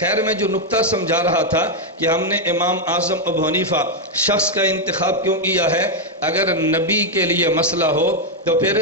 خیر میں جو نقطہ سمجھا رہا تھا کہ ہم نے امام اعظم ابو حنیفہ شخص کا انتخاب کیوں کیا ہے، اگر نبی کے لیے مسئلہ ہو تو پھر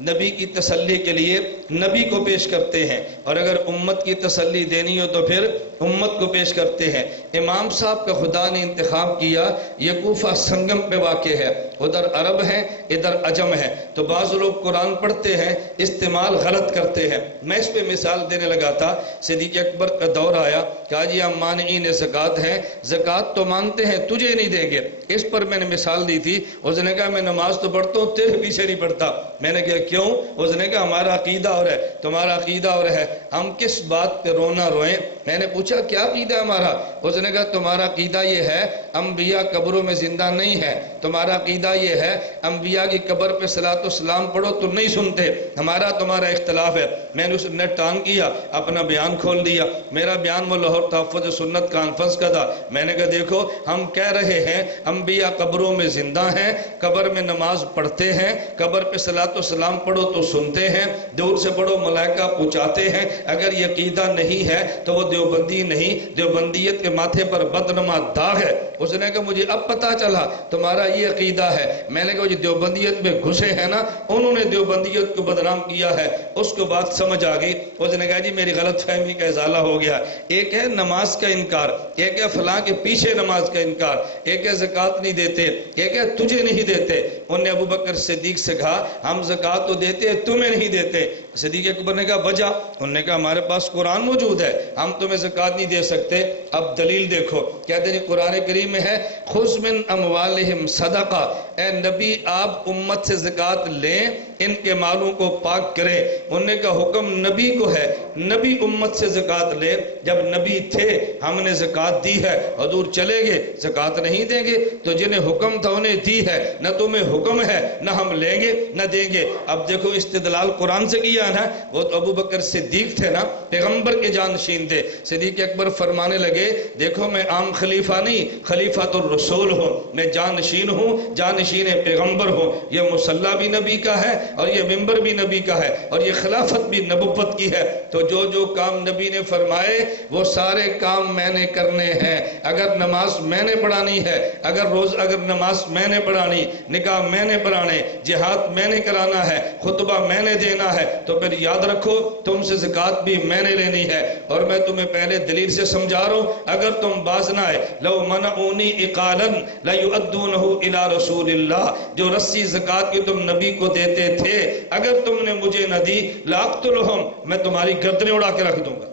نبی کی تسلی کے لیے نبی کو پیش کرتے ہیں، اور اگر امت کی تسلی دینی ہو تو پھر امت کو پیش کرتے ہیں۔ امام صاحب کا خدا نے انتخاب کیا، یہ کوفہ سنگم پہ واقع ہے، ادھر عرب ہیں ادھر عجم ہے، تو بعض لوگ قرآن پڑھتے ہیں استعمال غلط کرتے ہیں۔ میں اس پہ مثال دینے لگا تھا، صدیق اکبر کا دور آیا، کہا جی ہم مانعین زکوٰۃ ہیں، زکوٰۃ تو مانتے ہیں تجھے نہیں دیں گے۔ اس پر میں نے مثال دی تھی، اس نے کہا میں نماز تو پڑھتا ہوں تیرے پیچھے نہیں پڑھتا۔ میں نے کہا کیوں؟ اس نے کہا ہمارا عقیدہ اور ہے تمہارا عقیدہ اور ہے، ہم کس بات پہ رونا روئیں؟ میں نے پوچھا کیا عقیدہ ہے ہمارا؟ اس نے کہا تمہارا عقیدہ یہ ہے انبیاء قبروں میں زندہ نہیں ہے، تمہارا عقیدہ یہ ہے انبیاء کی قبر پہ صلاۃ و سلام پڑھو تو نہیں سنتے، ہمارا تمہارا اختلاف ہے۔ میں نے اسے نیٹ آن کیا، اپنا بیان کھول دیا، میرا بیان وہ لاہور تحفظ سنت کانفرنس کا تھا۔ میں نے کہا دیکھو ہم کہہ رہے ہیں انبیاء قبروں میں زندہ ہیں، قبر میں نماز پڑھتے ہیں، قبر پہ صلاۃ و سلام پڑھو تو سنتے ہیں، دور سے پڑھو ملائکہ پہنچاتے ہیں۔ اگر یہ عقیدہ نہیں ہے تو وہ دیوبندی نہیں، دیوبندیت کے ماتھے پر بدنما داغ ہے۔ اس نے کہا مجھے اب پتا چلا تمہارا یہ عقیدہ ہے۔ میں نے کہا جو دیوبندیت میں گھسے ہیں نا انہوں نے دیوبندیت کو بدنام کیا ہے۔ اس کو بات سمجھ آ گئی، اس نے کہا جی میری غلط فہمی کا ازالہ ہو گیا۔ ایک ہے نماز کا انکار، ایک ہے فلاں کے پیچھے نماز کا انکار، ایک ہے زکوٰۃ نہیں دیتے، ایک ہے تجھے نہیں دیتے۔ انہوں نے ابو بکر صدیق سے کہا ہم زکوٰۃ تو دیتے ہیں تمہیں نہیں دیتے۔ صدیق اکبر نے کہا وجہ؟ انہوں نے کہا ہمارے پاس قرآن موجود ہے، ہم تمہیں زکوٰۃ نہیں دے سکتے۔ اب دلیل دیکھو، کہتے ہیں قرآن کریم میں ہے خذ من اموالہم صدقہ، اے نبی آپ امت سے زکوٰۃ لیں، ان کے مالوں کو پاک کریں۔ انہوں نے کہا حکم نبی کو ہے، نبی امت سے زکوٰۃ لے۔ جب نبی تھے ہم نے زکوٰۃ دی ہے، حضور چلے گئے زکوٰۃ نہیں دیں گے، تو جنہیں حکم تھا انہیں دی ہے، نہ تمہیں حکم ہے نہ ہم لیں گے نہ دیں گے۔ اب دیکھو استدلال قرآن سے کیا نا، وہ تو ابو بکر صدیق تھے نا، پیغمبر کے جانشین تھے۔ صدیق اکبر فرمانے لگے دیکھو میں عام خلیفہ نہیں، خلیفۃ الرسول ہوں، میں جانشین ہوں، جانشین پیغمبر ہوں۔ یہ مصلی بھی نبی کا ہے اور یہ منبر بھی نبی کا ہے اور یہ خلافت بھی نبوت کی ہے، تو جو جو کام نبی نے فرمائے وہ سارے کام میں نے کرنے ہیں۔ اگر نماز میں نے پڑھانی ہے، اگر نماز میں نے پڑھانی، نکاح میں نے پڑھانے، جہاد میں نے کرانا ہے، خطبہ میں نے دینا ہے، تو پھر یاد رکھو تم سے زکوٰۃ بھی میں نے لینی ہے۔ اور میں تمہیں پہلے دلیل سے سمجھا رہا ہوں، اگر تم باز نہ آئے لو منعونی اقالا لیؤدونہ الی رسول اللہ، جو رسی زکوٰۃ کی تم نبی کو دیتے تھے اگر تم نے مجھے نہ دی لاقتلہم، میں تمہاری گردنیں اڑا کے رکھ دوں گا۔